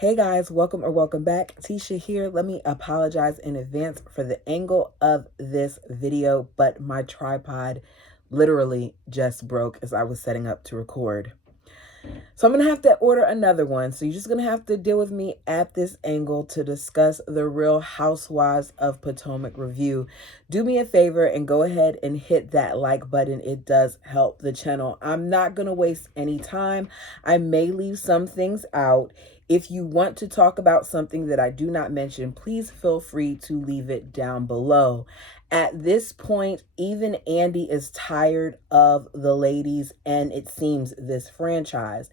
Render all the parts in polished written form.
Hey guys, welcome or welcome back. Tisha here. Let me apologize in advance for the angle of this video, but my tripod literally just broke as I was setting up to record. So I'm going to have to order another one. So you're just going to have to deal with me at this angle to discuss the Real Housewives of Potomac review. Do me a favor and go ahead and hit that like button. It does help the channel. I'm not going to waste any time. I may leave some things out. If you want to talk about something that I do not mention, please feel free to leave it down below. At this point, even Andy is tired of the ladies and it seems this franchise.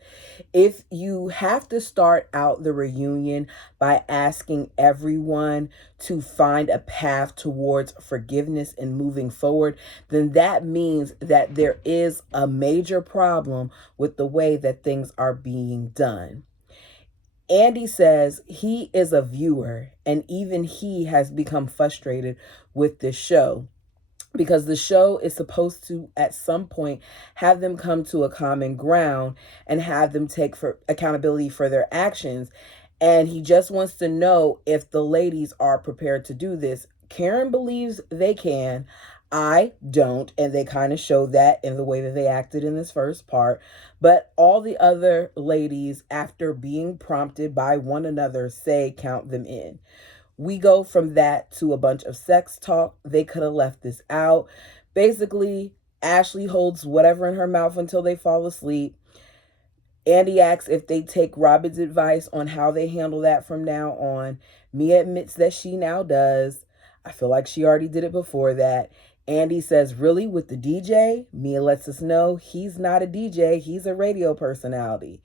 If you have to start out the reunion by asking everyone to find a path towards forgiveness and moving forward, then that means that there is a major problem with the way that things are being done. Andy says he is a viewer and even he has become frustrated with this show because the show is supposed to at some point have them come to a common ground and have them take for accountability for their actions. And he just wants to know if the ladies are prepared to do this. Karen believes they can. I don't, and they kind of showed that in the way that they acted in this first part. But all the other ladies, after being prompted by one another, say count them in. We go from that to a bunch of sex talk. They could have left this out. Basically, Ashley holds whatever in her mouth until they fall asleep. Andy asks if they take Robin's advice on how they handle that from now on. Mia admits that she now does. I feel like she already did it before that. Andy says, really, with the DJ? Mia lets us know he's not a DJ. He's a radio personality.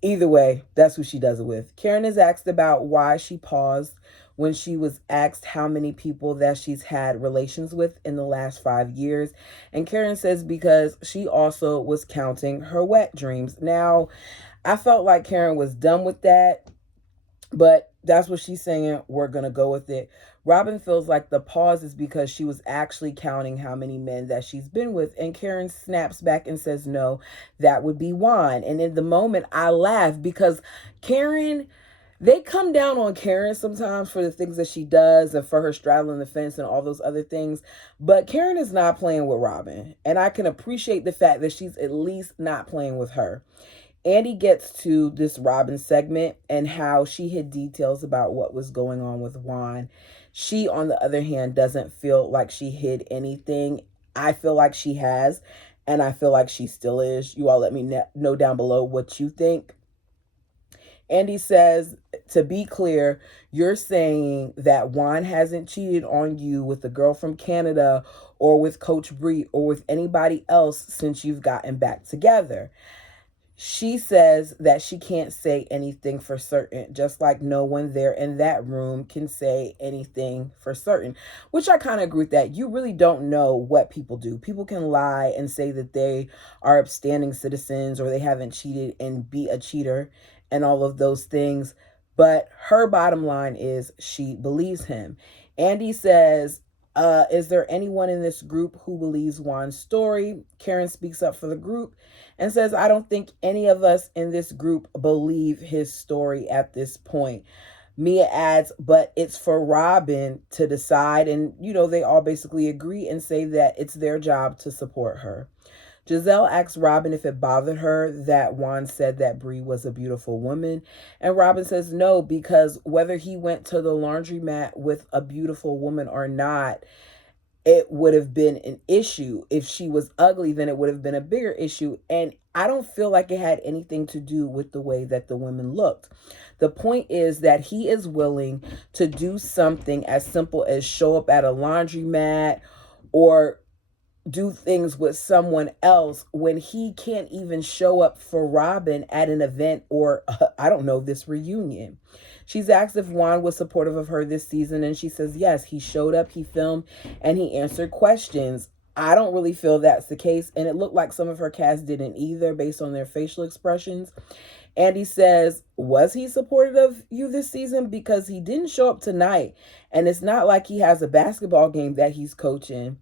Either way, that's who she does it with. Karen is asked about why she paused when she was asked how many people that she's had relations with in the last 5 years. And Karen says because she also was counting her wet dreams. Now, I felt like Karen was done with that, but that's what she's saying. We're going to go with it. Robin feels like the pause is because she was actually counting how many men that she's been with. And Karen snaps back and says, no, that would be Juan. And in the moment, I laugh because Karen, they come down on Karen sometimes for the things that she does and for her straddling the fence and all those other things. But Karen is not playing with Robin. And I can appreciate the fact that she's at least not playing with her. Andy gets to this Robin segment and how she had details about what was going on with Juan. She, on the other hand, doesn't feel like she hid anything. I feel like she has, and I feel like she still is. You all let me know down below what you think. Andy says, to be clear, you're saying that Juan hasn't cheated on you with a girl from Canada or with Coach Bree or with anybody else since you've gotten back together. She says that she can't say anything for certain, just like no one there in that room can say anything for certain, which I kind of agree with that. You really don't know what people do. People can lie and say that they are upstanding citizens or they haven't cheated and be a cheater and all of those things. But her bottom line is she believes him. Andy says, is there anyone in this group who believes Juan's story? Karen speaks up for the group and says, I don't think any of us in this group believe his story at this point. Mia adds, but it's for Robin to decide. And, they all basically agree and say that it's their job to support her. Giselle asks Robin if it bothered her that Juan said that Bree was a beautiful woman. And Robin says no, because whether he went to the laundromat with a beautiful woman or not, it would have been an issue. If she was ugly, then it would have been a bigger issue. And I don't feel like it had anything to do with the way that the women looked. The point is that he is willing to do something as simple as show up at a laundromat or do things with someone else when he can't even show up for Robin at an event or, I don't know, this reunion. She's asked if Juan was supportive of her this season, and she says yes. He showed up, he filmed, and he answered questions. I don't really feel that's the case, and it looked like some of her cast didn't either based on their facial expressions. Andy says, was he supportive of you this season? Because he didn't show up tonight, and it's not like he has a basketball game that he's coaching.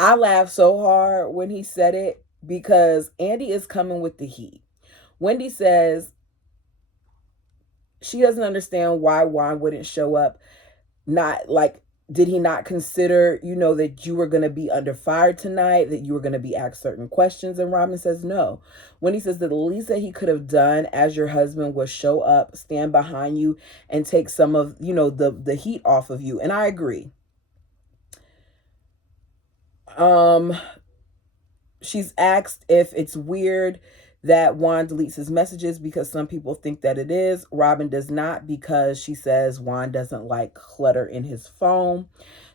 I laughed so hard when he said it because Andy is coming with the heat. Wendy says, she doesn't understand why Juan wouldn't show up. Not like, did he not consider, that you were going to be under fire tonight, that you were going to be asked certain questions? And Robin says no. When he says that the least that he could have done as your husband was show up, stand behind you, and take some of, the heat off of you. And I agree. She's asked if it's weird that Juan deletes his messages because some people think that it is. Robin does not, because she says Juan doesn't like clutter in his phone.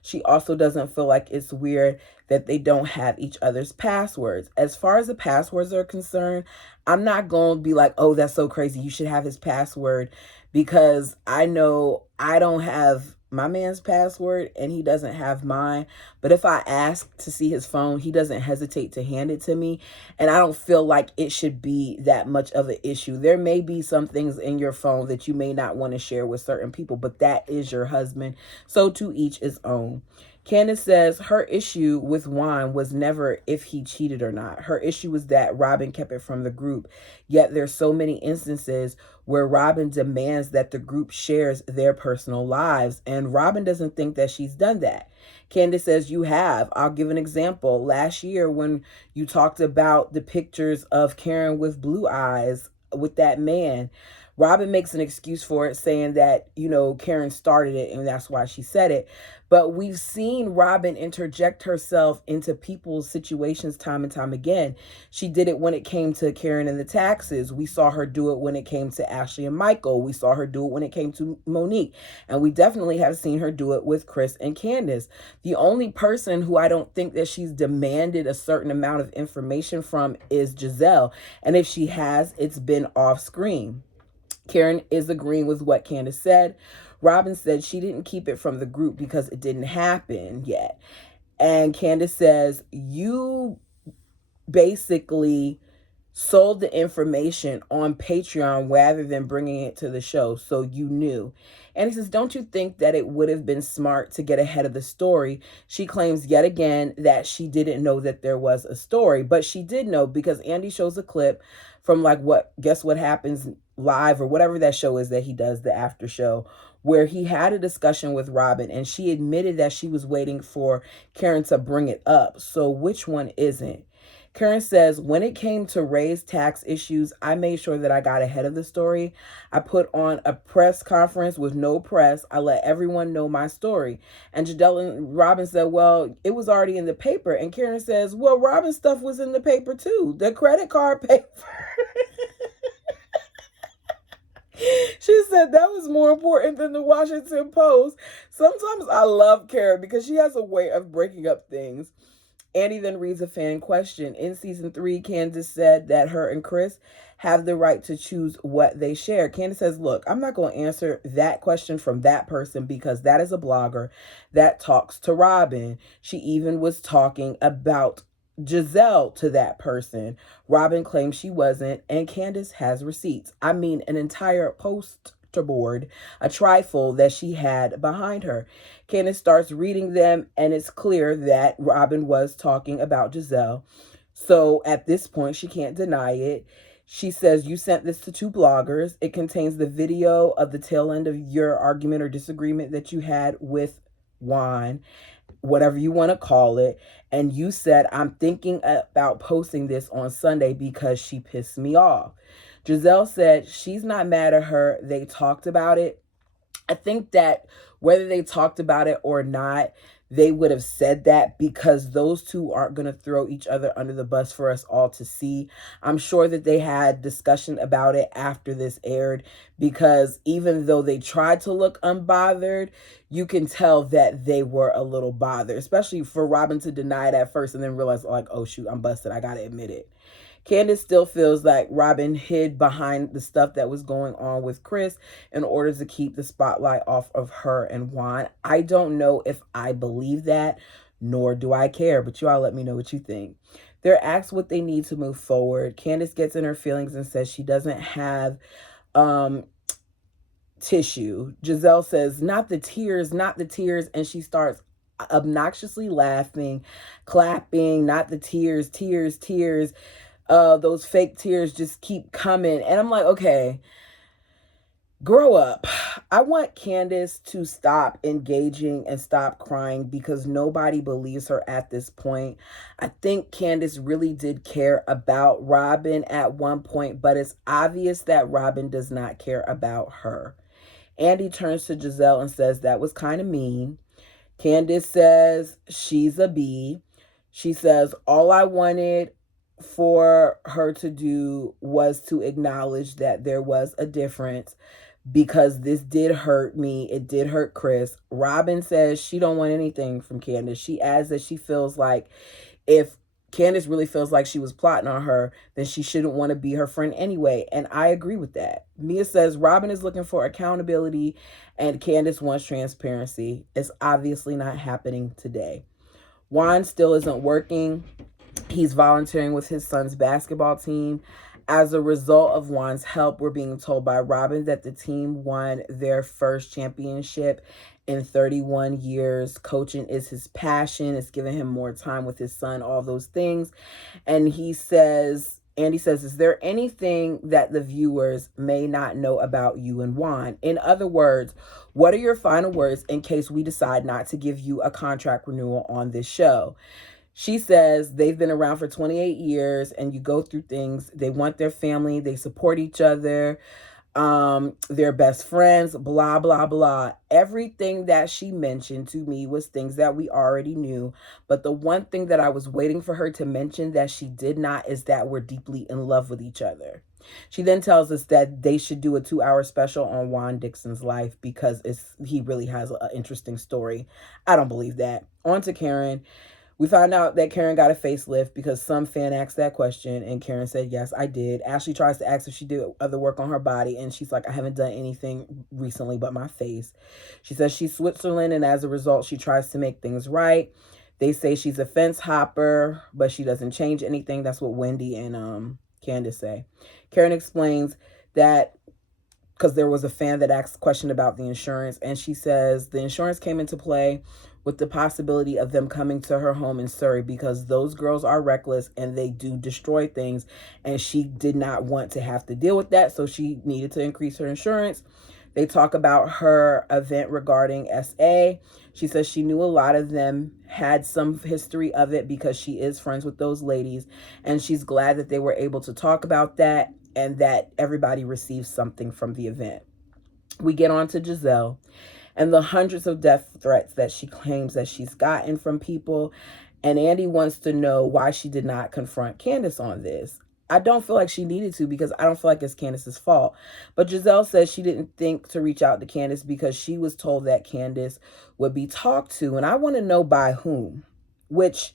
She also doesn't feel like it's weird that they don't have each other's passwords. As far as the passwords are concerned, I'm not going to be like, oh, that's so crazy, you should have his password, because I know I don't have my man's password and he doesn't have mine. But if I ask to see his phone, he doesn't hesitate to hand it to me. And I don't feel like it should be that much of an issue. There may be some things in your phone that you may not want to share with certain people, but that is your husband. So to each his own. Candace says her issue with Juan was never if he cheated or not. Her issue was that Robin kept it from the group. Yet there's so many instances where Robin demands that the group shares their personal lives, and Robin doesn't think that she's done that. Candace says you have. I'll give an example. Last year when you talked about the pictures of Karen with blue eyes with that man, Robin makes an excuse for it, saying that, Karen started it and that's why she said it. But we've seen Robin interject herself into people's situations time and time again. She did it when it came to Karen and the taxes. We saw her do it when it came to Ashley and Michael. We saw her do it when it came to Monique. And we definitely have seen her do it with Chris and Candace. The only person who I don't think that she's demanded a certain amount of information from is Giselle. And if she has, it's been off screen. Karen is agreeing with what Candace said. Robin said she didn't keep it from the group because it didn't happen yet. And Candace says, you basically sold the information on Patreon rather than bringing it to the show, so you knew. And he says, don't you think that it would have been smart to get ahead of the story? She claims yet again that she didn't know that there was a story, but she did know, because Andy shows a clip from Guess What Happens Live, or whatever that show is that he does, the after show, where he had a discussion with Robin and she admitted that she was waiting for Karen to bring it up. So which one isn't? Karen says, when it came to raise tax issues, I made sure that I got ahead of the story. I put on a press conference with no press. I let everyone know my story. And Jadelle and Robin said, well, it was already in the paper. And Karen says, well, Robin's stuff was in the paper too. The credit card paper. She said that was more important than the Washington Post. Sometimes I love Karen because she has a way of breaking up things. Andy then reads a fan question. In season 3, Candace said that her and Chris have the right to choose what they share. Candace says, look, I'm not going to answer that question from that person because that is a blogger that talks to Robin. She even was talking about Giselle to that person. Robin claims she wasn't, and Candace has receipts. I mean, an entire poster board, a trifle that she had behind her. Candace starts reading them, and it's clear that Robin was talking about Giselle. So at this point, she can't deny it. She says, you sent this to 2 bloggers. It contains the video of the tail end of your argument or disagreement that you had with Juan, whatever you want to call it. And you said, I'm thinking about posting this on Sunday because she pissed me off. Giselle said she's not mad at her. They talked about it. I think that whether they talked about it or not, they would have said that because those two aren't going to throw each other under the bus for us all to see. I'm sure that they had discussion about it after this aired, because even though they tried to look unbothered, you can tell that they were a little bothered, especially for Robin to deny it at first and then realize, like, oh shoot, I'm busted, I gotta admit it. Candace still feels like Robin hid behind the stuff that was going on with Chris in order to keep the spotlight off of her and Juan. I don't know if I believe that, nor do I care, but you all let me know what you think. They're asked what they need to move forward. Candace gets in her feelings and says she doesn't have tissue. Giselle says, not the tears, not the tears, and she starts obnoxiously laughing, clapping, not the tears, tears, tears. Those fake tears just keep coming. And I'm like, okay, Grow up. I want Candace to stop engaging and stop crying because nobody believes her at this point. I think Candace really did care about Robin at one point, but it's obvious that Robin does not care about her. Andy turns to Giselle and says that was kind of mean. Candace says she's a B. She says, all I wanted for her to do was to acknowledge that there was a difference because this did hurt me. It did hurt Chris. Robin says she don't want anything from Candace. She adds that she feels like if Candace really feels like she was plotting on her, then she shouldn't want to be her friend anyway. And I agree with that. Mia says Robin is looking for accountability and Candace wants transparency. It's obviously not happening today. Juan still isn't working. He's volunteering with his son's basketball team. As a result of Juan's help, we're being told by Robin that the team won their first championship in 31 years. Coaching is his passion. It's giving him more time with his son, all those things. And Andy says, is there anything that the viewers may not know about you and Juan? In other words, what are your final words in case we decide not to give you a contract renewal on this show? She says they've been around for 28 years and you go through things. They want their family. They support each other. They're best friends, blah, blah, blah. Everything that she mentioned to me was things that we already knew. But the one thing that I was waiting for her to mention that she did not is that we're deeply in love with each other. She then tells us that they should do a 2-hour special on Juan Dixon's life because he really has an interesting story. I don't believe that. On to Karen. We found out that Karen got a facelift because some fan asked that question and Karen said, yes, I did. Ashley tries to ask if she did other work on her body and she's like, I haven't done anything recently but my face. She says she's Switzerland and as a result, she tries to make things right. They say she's a fence hopper, but she doesn't change anything. That's what Wendy and Candace say. Karen explains that because there was a fan that asked a question about the insurance and she says the insurance came into play with the possibility of them coming to her home in Surrey because those girls are reckless and they do destroy things and she did not want to have to deal with that, so she needed to increase her insurance. They talk about her event regarding SA. She says she knew a lot of them had some history of it because she is friends with those ladies and she's glad that they were able to talk about that and that everybody received something from the event. We get on to Giselle and the hundreds of death threats that she claims that she's gotten from people. And Andy wants to know why she did not confront Candace on this. I don't feel like she needed to because I don't feel like it's Candace's fault. But Giselle says she didn't think to reach out to Candace because she was told that Candace would be talked to. And I want to know by whom, which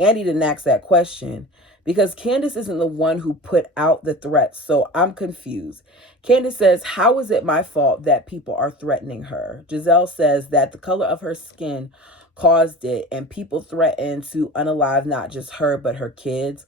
Andy didn't ask that question because Candace isn't the one who put out the threats. So I'm confused. Candace says, how is it my fault that people are threatening her? Giselle says that the color of her skin caused it and people threaten to unalive not just her, but her kids.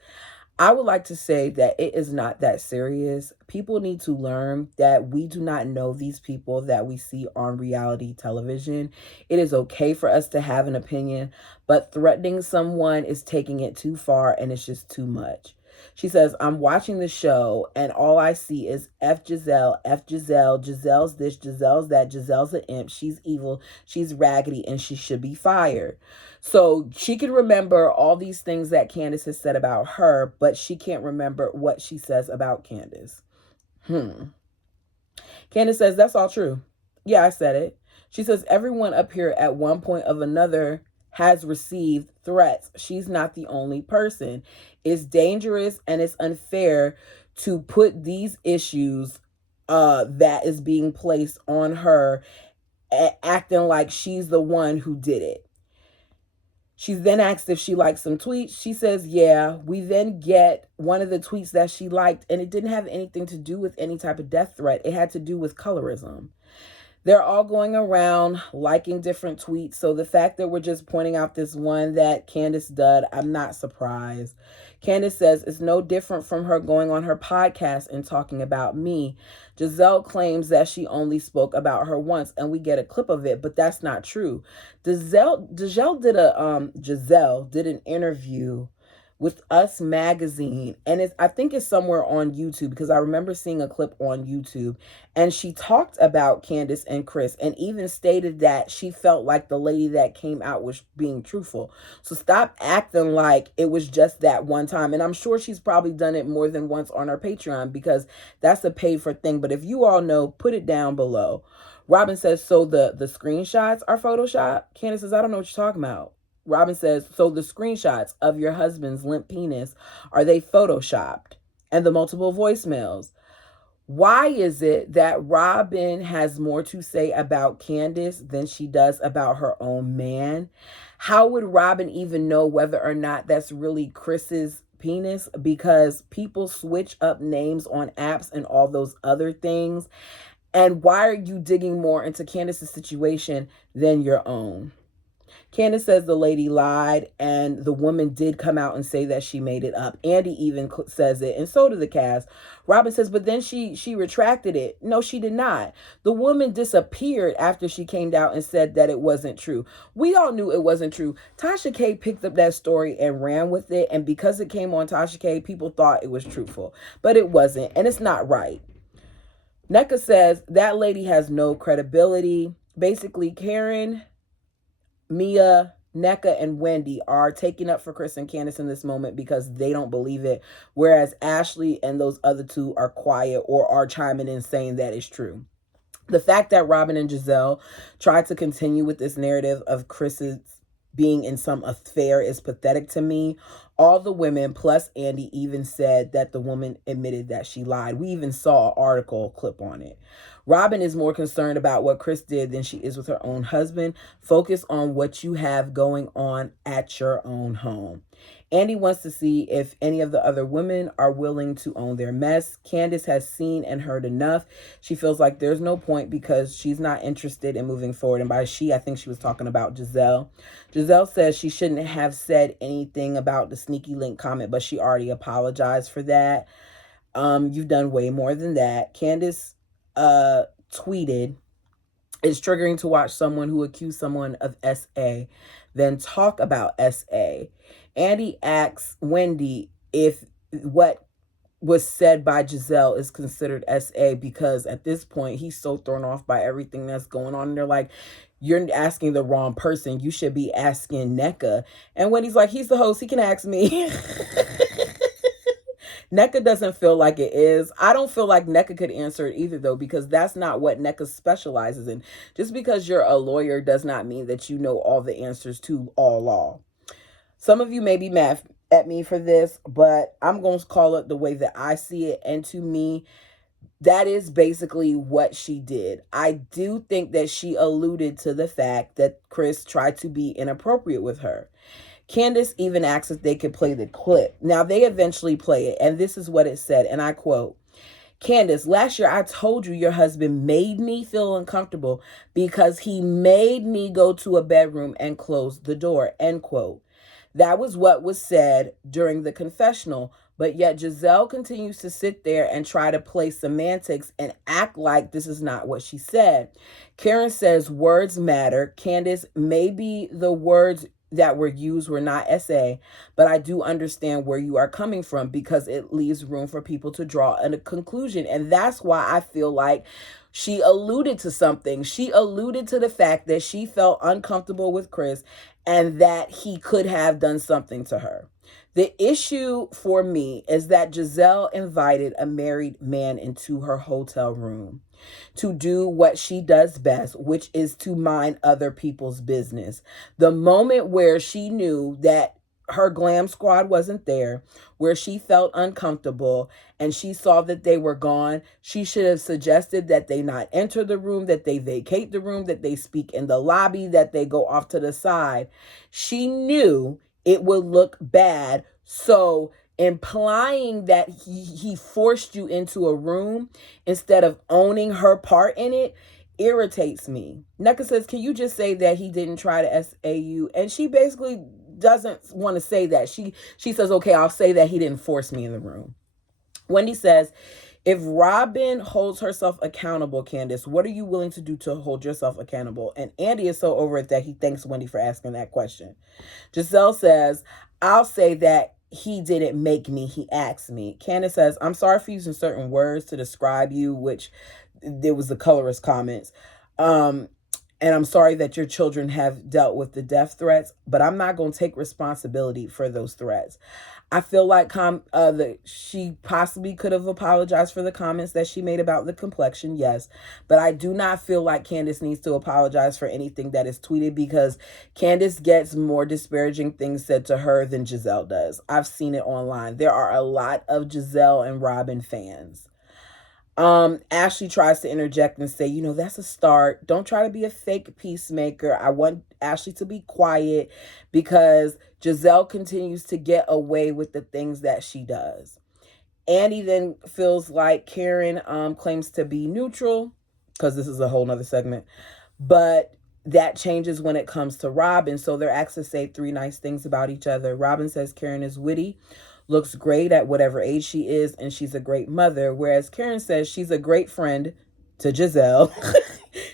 I would like to say that it is not that serious. People need to learn that we do not know these people that we see on reality television. It is okay for us to have an opinion, but threatening someone is taking it too far and it's just too much. She says, I'm watching the show and all I see is F Giselle, Giselle's this, Giselle's that, Giselle's an imp, she's evil, she's raggedy, and she should be fired. So she can remember all these things that Candace has said about her, but she can't remember what she says about Candace. Candace says, that's all true. Yeah, I said it. She says, everyone up here at one point of another has received threats. She's not the only person. It's dangerous and it's unfair to put these issues that is being placed on her acting like she's the one who did it. She's then asked if she liked some tweets. She says, yeah. We then get one of the tweets that she liked, and it didn't have anything to do with any type of death threat. It had to do with colorism. They're all going around liking different tweets. So the fact that we're just pointing out this one that Candace did, I'm not surprised. Candace says it's no different from her going on her podcast and talking about me. Giselle claims that she only spoke about her once, and we get a clip of it, but that's not true. Giselle did an interview with Us Magazine, and I think it's somewhere on YouTube, because I remember seeing a clip on YouTube, and she talked about Candace and Chris, and even stated that she felt like the lady that came out was being truthful. So stop acting like it was just that one time. And I'm sure she's probably done it more than once on her Patreon, because that's a paid for thing. But if you all know, put it down below. Robin says, so the screenshots are Photoshop? Candace says, I don't know what you're talking about. Robin says, so the screenshots of your husband's limp penis, are they Photoshopped? And the multiple voicemails. Why is it that Robin has more to say about Candace than she does about her own man? How would Robin even know whether or not that's really Chris's penis? Because people switch up names on apps and all those other things. And why are you digging more into Candace's situation than your own? Candace says the lady lied, and the woman did come out and say that she made it up. Andy even says it, and so did the cast. Robin says, but then she retracted it. No, she did not. The woman disappeared after she came out and said that it wasn't true. We all knew it wasn't true. Tasha K picked up that story and ran with it, and because it came on Tasha K, people thought it was truthful, but it wasn't, and it's not right. NECA says that lady has no credibility. Basically, Karen, Mia, NECA, and Wendy are taking up for Chris and Candace in this moment because they don't believe it, whereas Ashley and those other two are quiet or are chiming in saying that it's true. The fact that Robin and Giselle tried to continue with this narrative of Chris's being in some affair is pathetic to me. All the women, plus Andy, even said that the woman admitted that she lied. We even saw an article clip on it. Robin is more concerned about what Chris did than she is with her own husband. Focus on what you have going on at your own home. Andy wants to see if any of the other women are willing to own their mess. Candace has seen and heard enough. She feels like there's no point because she's not interested in moving forward. And by she, I think she was talking about Giselle. Giselle says she shouldn't have said anything about the sneaky link comment, but she already apologized for that. You've done way more than that. Candace tweeted, it's triggering to watch someone who accused someone of SA then talk about SA. Andy asks Wendy if what was said by Giselle is considered SA, because at this point he's so thrown off by everything that's going on. And they're like, you're asking the wrong person. You should be asking NECA. And Wendy's like, he's the host. He can ask me. NECA doesn't feel like it is. I don't feel like NECA could answer it either, though, because that's not what NECA specializes in. Just because you're a lawyer does not mean that you know all the answers to all law. Some of you may be mad at me for this, but I'm going to call it the way that I see it. And to me, that is basically what she did. I do think that she alluded to the fact that Chris tried to be inappropriate with her. Candace even asked if they could play the clip. Now, they eventually play it, and this is what it said, and I quote, Candace, last year I told you your husband made me feel uncomfortable because he made me go to a bedroom and close the door, end quote. That was what was said during the confessional, but yet Giselle continues to sit there and try to play semantics and act like this is not what she said. Karen says words matter. Candace, maybe the words that were used were not SA, but I do understand where you are coming from because it leaves room for people to draw a conclusion. And that's why I feel like she alluded to something. She alluded to the fact that she felt uncomfortable with Chris and that he could have done something to her. The issue for me is that Giselle invited a married man into her hotel room to do what she does best, which is to mind other people's business. The moment where she knew that her glam squad wasn't there, where she felt uncomfortable and she saw that they were gone, she should have suggested that they not enter the room, that they vacate the room, that they speak in the lobby, that they go off to the side. She knew it would look bad. So implying that he forced you into a room instead of owning her part in it irritates me. NECA says, can you just say that he didn't try to SAU? And she basically doesn't want to say that. She says, okay, I'll say that he didn't force me in the room. Wendy says, if Robin holds herself accountable, Candace, what are you willing to do to hold yourself accountable? And Andy is so over it that he thanks Wendy for asking that question. Giselle says, I'll say that he didn't make me, he asked me. Candace says, I'm sorry for using certain words to describe you, which there was the colorist comments. And I'm sorry that your children have dealt with the death threats, but I'm not going to take responsibility for those threats. I feel like she possibly could have apologized for the comments that she made about the complexion, yes. But I do not feel like Candace needs to apologize for anything that is tweeted, because Candace gets more disparaging things said to her than Giselle does. I've seen it online. There are a lot of Giselle and Robin fans. Ashley tries to interject and say, you know, that's a start. Don't try to be a fake peacemaker. I want Ashley to be quiet because Giselle continues to get away with the things that she does. Andy then feels like Karen claims to be neutral, because this is a whole nother segment, but that changes when it comes to Robin. So they're asked to say 3 nice things about each other. Robin says Karen is witty, looks great at whatever age she is, and she's a great mother. Whereas Karen says she's a great friend to Giselle.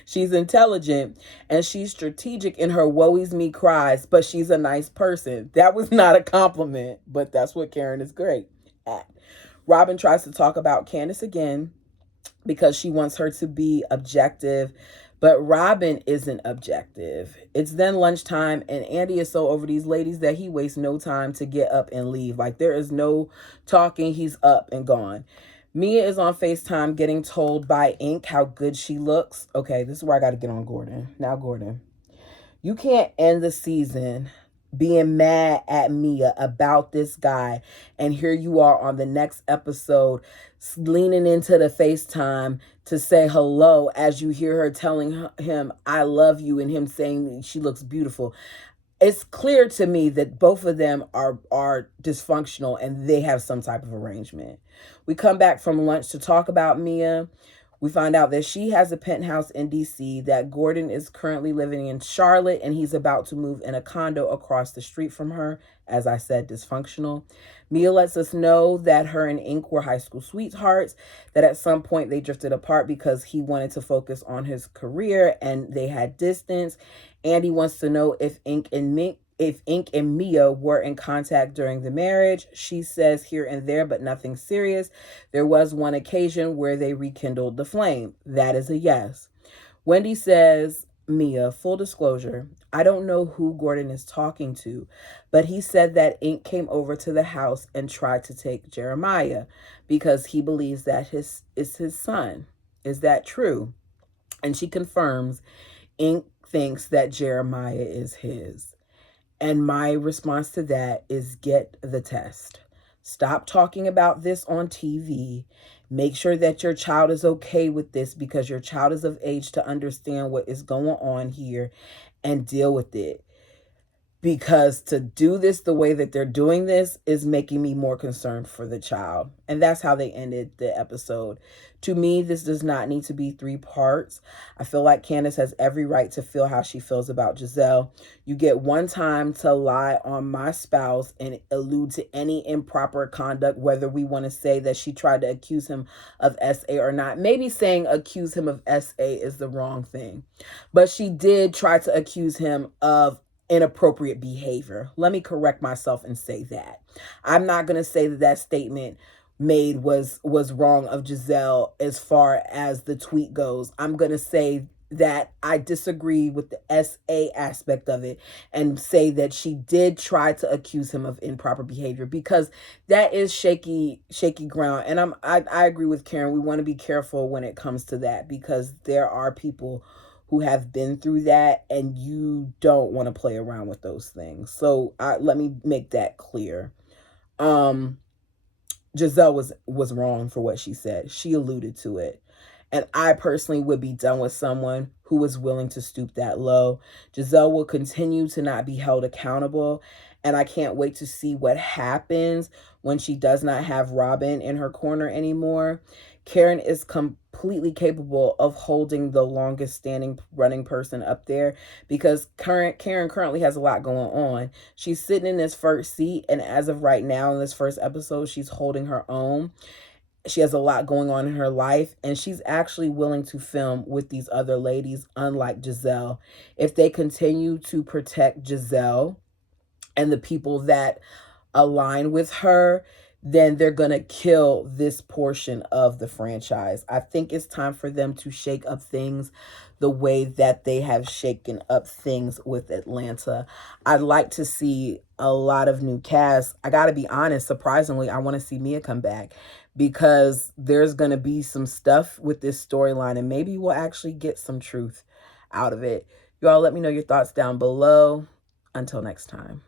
She's intelligent and she's strategic in her woe is me cries, but she's a nice person. That was not a compliment, but that's what Karen is great at. Robin tries to talk about Candace again because she wants her to be objective, but Robin isn't objective. It's then lunchtime, and Andy is so over these ladies that he wastes no time to get up and leave. Like, there is no talking. He's up and gone. Mia is on FaceTime getting told by Ink how good she looks. Okay, this is where I got to get on Gordon. Now, Gordon, you can't end the season being mad at Mia about this guy, and here you are on the next episode leaning into the FaceTime to say hello as you hear her telling him I love you, and him saying she looks beautiful. It's clear to me that both of them are dysfunctional and they have some type of arrangement. We come back from lunch to talk about Mia. We find out that she has a penthouse in DC, that Gordon is currently living in Charlotte, and he's about to move in a condo across the street from her. As I said, dysfunctional. Mia lets us know that her and Ink were high school sweethearts, that at some point they drifted apart because he wanted to focus on his career and they had distance. Andy wants to know if Ink and Mia were in contact during the marriage. She says here and there, but nothing serious. There was one occasion where they rekindled the flame. That is a yes. Wendy says, Mia, full disclosure, I don't know who Gordon is talking to, but he said that Ink came over to the house and tried to take Jeremiah because he believes that is his son. Is that true? And she confirms Ink thinks that Jeremiah is his. And my response to that is get the test. Stop talking about this on TV. Make sure that your child is okay with this, because your child is of age to understand what is going on here and deal with it. Because to do this the way that they're doing this is making me more concerned for the child. And that's how they ended the episode. To me, this does not need to be 3 parts. I feel like Candace has every right to feel how she feels about Giselle. You get one time to lie on my spouse and allude to any improper conduct, whether we want to say that she tried to accuse him of SA or not. Maybe saying accuse him of SA is the wrong thing. But she did try to accuse him of inappropriate behavior. Let me correct myself and say that. I'm not going to say that that statement made was wrong of Giselle as far as the tweet goes. I'm going to say that I disagree with the SA aspect of it and say that she did try to accuse him of improper behavior, because that is shaky ground. And I agree with Karen. We want to be careful when it comes to that, because there are people who have been through that, and you don't want to play around with those things. So let me make that clear. Giselle was wrong for what she said. She alluded to it. And I personally would be done with someone who was willing to stoop that low. Giselle will continue to not be held accountable. And I can't wait to see what happens when she does not have Robin in her corner anymore. Karen is completely capable of holding the longest standing running person up there, because Karen currently has a lot going on. She's sitting in this first seat, and as of right now in this first episode, she's holding her own. She has a lot going on in her life, and she's actually willing to film with these other ladies, unlike Giselle. If they continue to protect Giselle and the people that align with her, then they're going to kill this portion of the franchise. I think it's time for them to shake up things the way that they have shaken up things with Atlanta. I'd like to see a lot of new casts. I got to be honest, surprisingly, I want to see Mia come back because there's going to be some stuff with this storyline and maybe we'll actually get some truth out of it. You all let me know your thoughts down below. Until next time.